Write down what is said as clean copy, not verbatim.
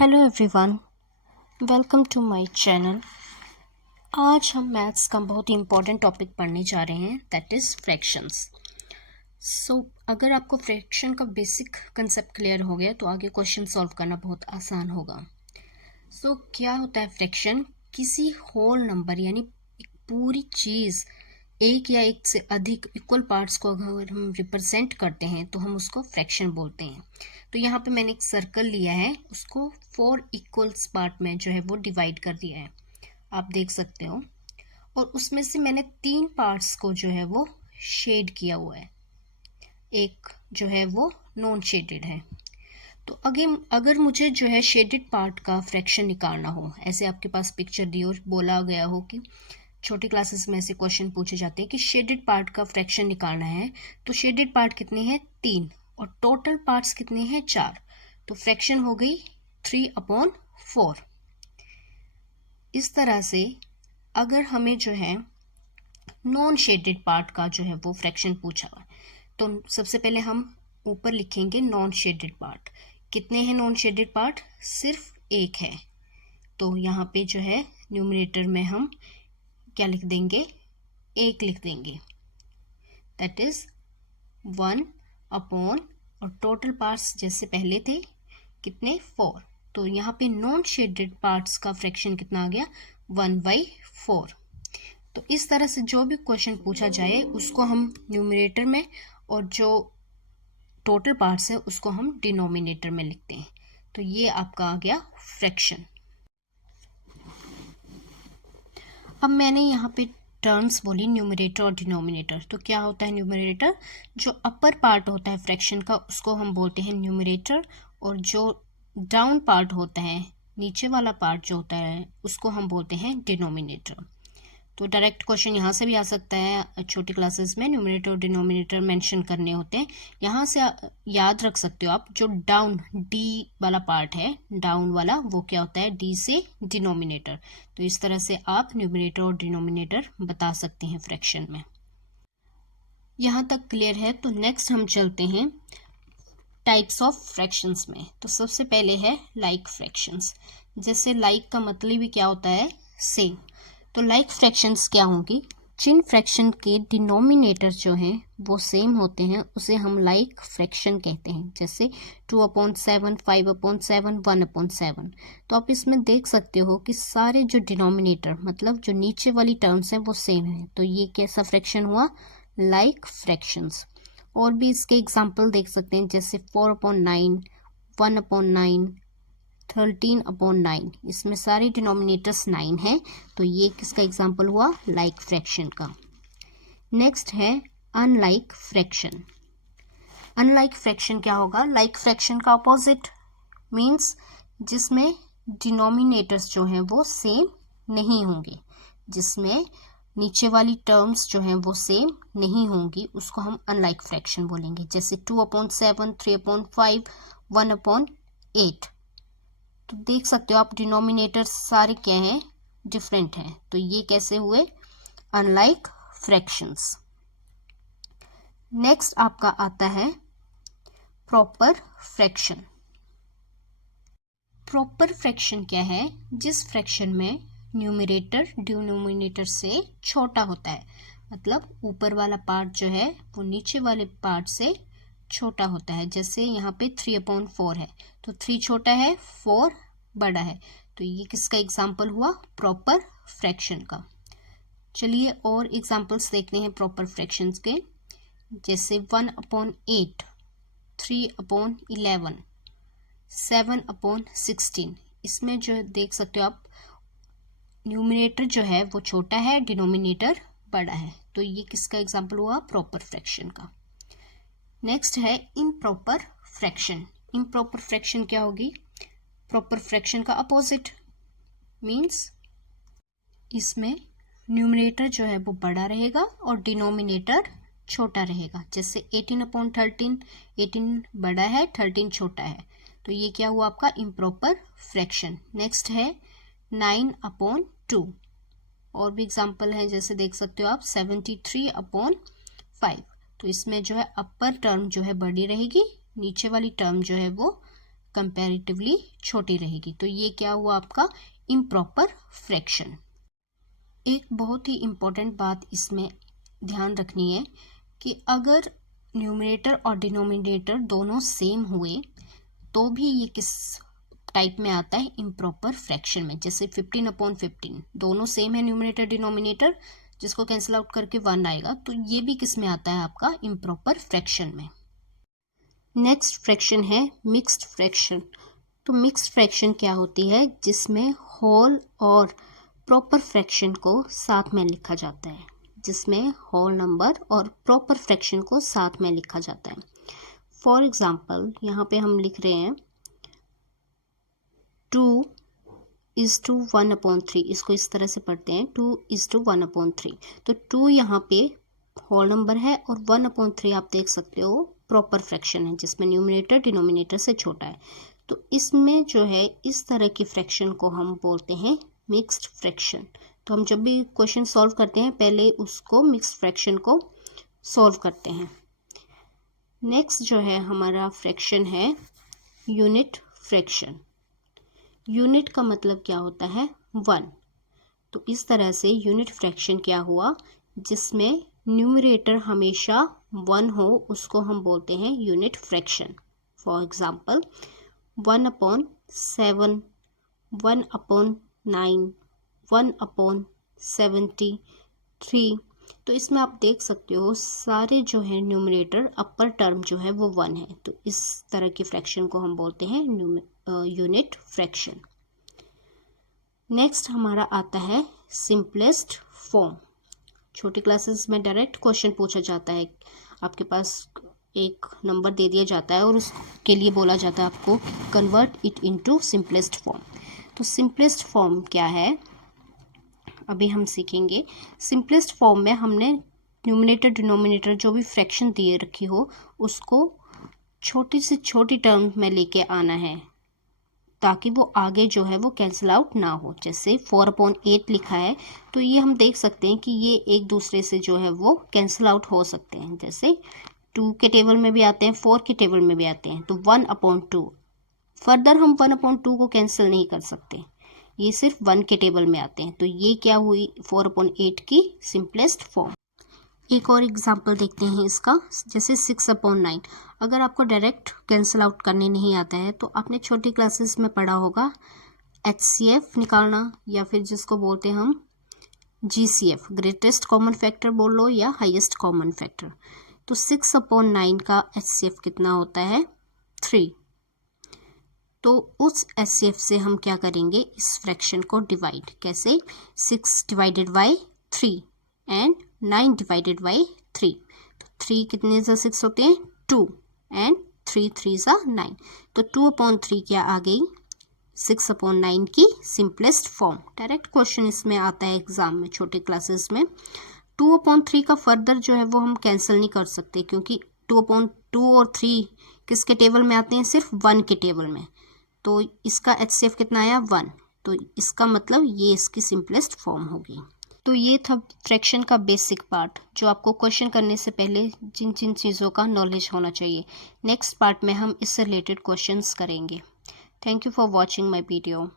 Hello everyone, welcome to my channel. आज हम maths का बहुत ही इम्पोर्टेंट टॉपिक पढ़ने जा रहे हैं, दैट इज़ फ्रैक्शंस। अगर आपको फ्रैक्शन का बेसिक कंसेप्ट क्लियर हो गया तो आगे क्वेश्चन सॉल्व करना बहुत आसान होगा। क्या होता है फ्रैक्शन? किसी होल नंबर यानी एक पूरी चीज़ एक या एक से अधिक इक्वल पार्ट्स को अगर हम रिप्रेजेंट करते हैं तो हम उसको फ्रैक्शन बोलते हैं। तो यहाँ पे मैंने एक सर्कल लिया है, उसको 4 इक्वल्स पार्ट में जो है वो डिवाइड कर दिया है, आप देख सकते हो। और उसमें से मैंने 3 पार्ट्स को जो है वो शेड किया हुआ है, एक जो है वो नॉन शेडेड है। तो अगर मुझे जो है शेडेड पार्ट का फ्रैक्शन निकालना हो, ऐसे आपके पास पिक्चर दी और बोला गया हो कि छोटी क्लासेस में ऐसे क्वेश्चन पूछे जाते हैं कि शेडेड पार्ट का फ्रैक्शन निकालना है, तो शेडेड पार्ट कितने हैं? 3, और टोटल पार्ट्स कितने हैं? 4। तो फ्रैक्शन हो गई 3/4। इस तरह से अगर हमें जो है नॉन शेडेड पार्ट का जो है वो फ्रैक्शन पूछा हुआ, तो सबसे पहले हम ऊपर लिखेंगे नॉन शेडेड पार्ट। कितने हैं नॉन शेडेड पार्ट? सिर्फ एक है। तो यहाँ पे जो है न्यूमरेटर में हम क्या लिख देंगे? 1 लिख देंगे, दैट इज 1/, और टोटल पार्ट्स जैसे पहले थे कितने? 4। तो यहाँ पे नॉन शेडेड पार्ट्स का फ्रैक्शन कितना आ गया? 1/4। तो इस तरह से जो भी क्वेश्चन पूछा जाए उसको हम न्यूमरेटर में, और जो टोटल पार्ट्स है उसको हम डिनोमिनेटर में लिखते हैं। तो ये आपका आ गया फ्रैक्शन। अब मैंने यहाँ पे टर्म्स बोली न्यूमरेटर और डिनोमिनेटर। तो क्या होता है न्यूमरेटर? जो अपर पार्ट होता है फ्रैक्शन का उसको हम बोलते हैं न्यूमरेटर, और जो डाउन पार्ट होता है, नीचे वाला पार्ट जो होता है, उसको हम बोलते हैं डिनोमिनेटर। तो डायरेक्ट क्वेश्चन यहाँ से भी आ सकता है, छोटी क्लासेस में न्यूमरेटर और डिनोमिनेटर मेंशन करने होते हैं। यहाँ से याद रख सकते हो आप, जो डाउन डी वाला पार्ट है, डाउन वाला, वो क्या होता है? डी से डिनोमिनेटर। तो इस तरह से आप न्यूमरेटर और डिनोमिनेटर बता सकते हैं फ्रैक्शन में। यहाँ तक क्लियर है? तो नेक्स्ट हम चलते हैं टाइप्स ऑफ फ्रैक्शंस में। तो सबसे पहले है लाइक फ्रैक्शंस। जैसे लाइक का मतलब ही क्या होता है? सेम। तो लाइक फ्रैक्शंस क्या होंगी? जिन फ्रैक्शन के डिनोमिनेटर जो हैं वो सेम होते हैं उसे हम लाइक फ्रैक्शन कहते हैं। जैसे 2/7, 5/7, 1/7। तो आप इसमें देख सकते हो कि सारे जो डिनोमिनेटर मतलब जो नीचे वाली टर्म्स हैं वो सेम है। तो ये कैसा फ्रैक्शन हुआ? Like fractions. और भी इसके एग्जाम्पल देख सकते हैं, जैसे 4/9, 1/9, 13/9। इसमें सारे डिनोमिनेटर्स 9 हैं। तो ये किसका एग्जाम्पल हुआ? लाइक फ्रैक्शन का। नेक्स्ट है अनलाइक फ्रैक्शन। अनलाइक फ्रैक्शन क्या होगा? लाइक फ्रैक्शन का अपोजिट मीन्स जिसमें डिनोमिनेटर्स जो हैं वो सेम नहीं होंगे, जिसमें नीचे वाली टर्म्स जो हैं वो सेम नहीं होंगी, उसको हम अनलाइक फ्रैक्शन बोलेंगे। जैसे 2/7, 3/5, 1/8। तो देख सकते हो आप डिनोमिनेटर सारे क्या हैं? डिफरेंट हैं। तो ये कैसे हुए? Unlike fractions. नेक्स्ट आपका आता है प्रॉपर फ्रैक्शन। प्रॉपर फ्रैक्शन क्या है? जिस फ्रैक्शन में न्यूमरेटर डिनोमिनेटर से छोटा होता है, मतलब ऊपर वाला पार्ट जो है वो नीचे वाले पार्ट से छोटा होता है। जैसे यहाँ पे 3/4 है, तो 3 छोटा है, 4 बड़ा है। तो ये किसका एग्जाम्पल हुआ? प्रॉपर फ्रैक्शन का। चलिए और एग्जाम्पल्स देखते हैं प्रॉपर फ्रैक्शंस के। जैसे 1/8, 3/11, 7/16। इसमें जो देख सकते हो आप, न्यूमरेटर जो है वो छोटा है, डिनोमिनेटर बड़ा है। तो ये किसका एग्जाम्पल हुआ? प्रॉपर फ्रैक्शन का। नेक्स्ट है इम्प्रॉपर फ्रैक्शन। इम्प्रॉपर फ्रैक्शन क्या होगी? प्रॉपर फ्रैक्शन का अपोजिट मीन्स इसमें न्यूमरेटर जो है वो बड़ा रहेगा और डिनोमिनेटर छोटा रहेगा। जैसे 18/13, 18 बड़ा है, 13 छोटा है। तो ये क्या हुआ आपका? Improper fraction. नेक्स्ट है 9/2। और भी एग्जाम्पल है, जैसे देख सकते हो आप 73/5। तो इसमें जो है अपर टर्म जो है बड़ी रहेगी, नीचे वाली टर्म जो है वो कंपैरेटिवली छोटी रहेगी। तो ये क्या हुआ आपका इम्प्रॉपर फ्रैक्शन। एक बहुत ही इम्पोर्टेंट बात इसमें ध्यान रखनी है कि अगर न्यूमरेटर और डिनोमिनेटर दोनों सेम हुए तो भी ये किस टाइप में आता है, इम्प्रॉपर फ्रैक्शन में। जैसे 15/15 दोनों सेम है न्यूमरेटर डिनोमिनेटर, जिसको कैंसिल आउट करके 1 आएगा, तो ये भी किस में आता है आपका इम्प्रॉपर फ्रैक्शन में। नेक्स्ट फ्रैक्शन है मिक्स्ड फ्रैक्शन। तो मिक्स्ड फ्रैक्शन क्या होती है, जिसमें होल और प्रॉपर फ्रैक्शन को साथ में लिखा जाता है, जिसमें होल नंबर और प्रॉपर फ्रैक्शन को साथ में लिखा जाता है। फॉर एग्जाम्पल यहाँ पे हम लिख रहे हैं 2:1/3, इसको इस तरह से पढ़ते हैं 2:1/3। तो 2 यहाँ पे होल नंबर है और 1/3 आप देख सकते हो प्रॉपर फ्रैक्शन है, जिसमें न्यूमरेटर डिनोमिनेटर से छोटा है। तो इसमें जो है इस तरह की फ्रैक्शन को हम बोलते हैं मिक्स्ड फ्रैक्शन। तो हम जब भी क्वेश्चन सॉल्व करते हैं पहले उसको मिक्स्ड फ्रैक्शन को सॉल्व करते हैं। नेक्स्ट जो है हमारा फ्रैक्शन है यूनिट फ्रैक्शन। यूनिट का मतलब क्या होता है 1। तो इस तरह से यूनिट फ्रैक्शन क्या हुआ, जिसमें न्यूमरेटर हमेशा 1 हो, उसको हम बोलते हैं यूनिट फ्रैक्शन। For example 1/7, 1/9, 1/73। तो इसमें आप देख सकते हो सारे जो है न्यूमरेटर अपर टर्म जो है वो 1 है। तो इस तरह की फ्रैक्शन को हम बोलते हैं यूनिट फ्रैक्शन। नेक्स्ट हमारा आता है सिंपलेस्ट फॉर्म। छोटी क्लासेस में डायरेक्ट क्वेश्चन पूछा जाता है, आपके पास एक नंबर दे दिया जाता है और उसके लिए बोला जाता है आपको convert it into simplest form. तो सिंपलेस्ट फॉर्म क्या है अभी हम सीखेंगे। सिंपलेस्ट फॉर्म में हमने न्यूमरेटर डिनोमिनेटर जो भी फ्रैक्शन दिए रखी हो उसको छोटी से छोटी टर्म में लेके आना है, ताकि वो आगे जो है वो कैंसिल आउट ना हो। जैसे 4/8 लिखा है तो ये हम देख सकते हैं कि ये एक दूसरे से जो है वो कैंसिल आउट हो सकते हैं। जैसे 2 के टेबल में भी आते हैं, 4 के टेबल में भी आते हैं। तो 1/2 फर्दर हम 1/2 को कैंसिल नहीं कर सकते, ये सिर्फ 1 के टेबल में आते हैं। तो ये क्या हुई 4/8 की सिंपलेस्ट फॉर्म। एक और एग्जांपल देखते हैं इसका, जैसे 6/9। अगर आपको डायरेक्ट कैंसिल आउट करने नहीं आता है तो आपने छोटी क्लासेस में पढ़ा होगा HCF निकालना, या फिर जिसको बोलते हैं हम GCF, ग्रेटेस्ट कॉमन फैक्टर बोल लो या हाईएस्ट कॉमन फैक्टर। तो 6/9 का HCF कितना होता है 3। तो उस HCF से हम क्या करेंगे, इस फ्रैक्शन को डिवाइड। कैसे, 6 divided by 3 and 9 divided by 3। तो 3 कितने से 6 होते हैं 2 एंड 3 3 सा 9। तो 2/3 क्या आ गई 6/9 की सिंपलेस्ट फॉर्म। डायरेक्ट क्वेश्चन इसमें आता है एग्जाम में छोटे क्लासेस में। 2/3 का फर्दर जो है वो हम कैंसिल नहीं कर सकते, क्योंकि 2/2 और 3 किसके टेबल में आते हैं, सिर्फ 1 के टेबल में। तो इसका HCF कितना आया 1। तो इसका मतलब ये इसकी सिंपलेस्ट फॉर्म होगी। तो ये था फ्रैक्शन का बेसिक पार्ट, जो आपको क्वेश्चन करने से पहले जिन जिन चीज़ों का नॉलेज होना चाहिए। नेक्स्ट पार्ट में हम इससे रिलेटेड क्वेश्चंस करेंगे। Thank you for watching my video.